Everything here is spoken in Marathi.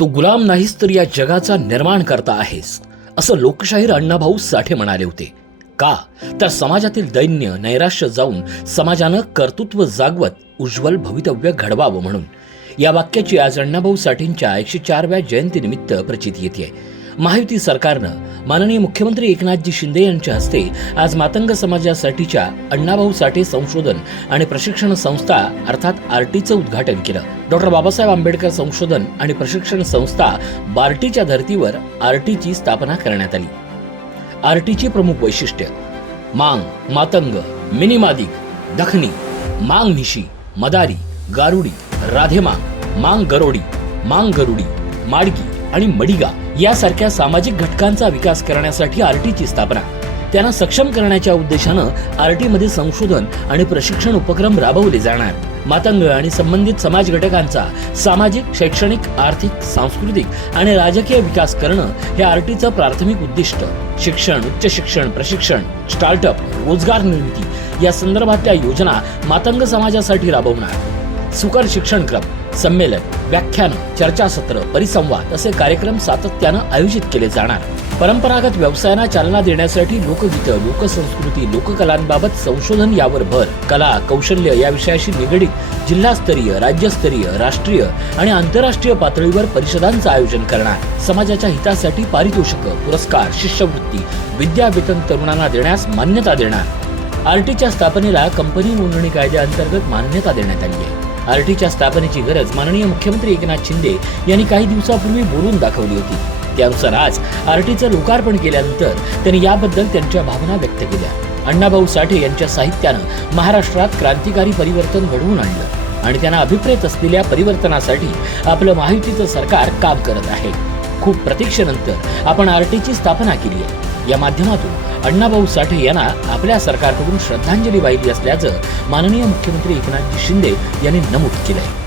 तू गुलाम नाहीस तर या जगाचा निर्माण करता आहेस असं लोकशाहीर अण्णाभाऊ साठे म्हणाले होते. का? तर समाजातील दैन्य नैराश्य जाऊन समाजानं कर्तृत्व जागवत उज्ज्वल भवितव्य घडवावं म्हणून. या वाक्याची आज अण्णाभाऊ साठेंच्या एकशे चारव्या जयंतीनिमित्त प्रचिती येते. महायुती सरकारनं माननीय मुख्यमंत्री एकनाथजी शिंदे यांच्या हस्ते आज मातंग समाजासाठीच्या अण्णाभाऊ साठे संशोधन आणि प्रशिक्षण संस्था अर्थात आरटीचं उद्घाटन केलं. डॉक्टर बाबासाहेब आंबेडकर संशोधन आणि प्रशिक्षण संस्था बार्टीच्या धर्तीवर आरटीची स्थापना करण्यात आली. आरटीची प्रमुख वैशिष्ट्य मांग मातंग मिनिमादिक दखनी मांग निशी मदारी गारुडी राधेमांग मांग गरोडी मांग गरुडी माडगी आणि मडिगा यासारख्या सामाजिक घटकांचा विकास करण्यासाठी आरटीची स्थापना. त्यांना सक्षम करण्याच्या उद्देशानं आरटी मध्ये संशोधन आणि प्रशिक्षण उपक्रम राबवले जाणार. मातंग आणि संबंधित समाज घटकांचा सामाजिक शैक्षणिक आर्थिक सांस्कृतिक आणि राजकीय विकास करणं हे आरटीचं प्राथमिक उद्दिष्ट. शिक्षण उच्च शिक्षण प्रशिक्षण स्टार्टअप रोजगार निर्मिती या संदर्भातल्या योजना मातंग समाजासाठी राबवणार. सुकर शिक्षण क्रम संमेलन व्याख्यानं चर्चासत्र परिसंवाद असे कार्यक्रम सातत्यानं आयोजित केले जाणार. परंपरागत व्यवसायांना चालना देण्यासाठी लोकगीतं लोकसंस्कृती लोककलांबाबत संशोधन यावर भर कला कौशल्य या विषयाशी निगडीत जिल्हास्तरीय राज्यस्तरीय राष्ट्रीय आणि आंतरराष्ट्रीय पातळीवर परिषदांचं आयोजन करणार. समाजाच्या हितासाठी पारितोषिक पुरस्कार शिष्यवृत्ती विद्यावेतन तरुणांना देण्यास मान्यता देणार. आरटीच्या स्थापनेला कंपनी नोंदणी कायद्याअंतर्गत मान्यता देण्यात आली आहे. आरटीच्या स्थापनेची गरज माननीय मुख्यमंत्री एकनाथ शिंदे यांनी काही दिवसापूर्वी बोलून दाखवली होती. त्यानुसार आज आरटीचं लोकार्पण केल्यानंतर त्यांनी याबद्दल त्यांच्या भावना व्यक्त केल्या. अण्णाभाऊ साठे यांच्या साहित्यानं महाराष्ट्रात क्रांतिकारी परिवर्तन घडवून आणलं आणि त्यांना अभिप्रेत असलेल्या परिवर्तनासाठी आपलं माहितीचं सरकार काम करत आहे. खूप प्रतीक्षेनंतर आपण आरटीची स्थापना केली आहे. या माध्यमातून अण्णाभाऊ साठे यांना आपल्या सरकारकडून श्रद्धांजली वाहिली असल्याचं माननीय मुख्यमंत्री एकनाथजी शिंदे यांनी नमूद केलं आहे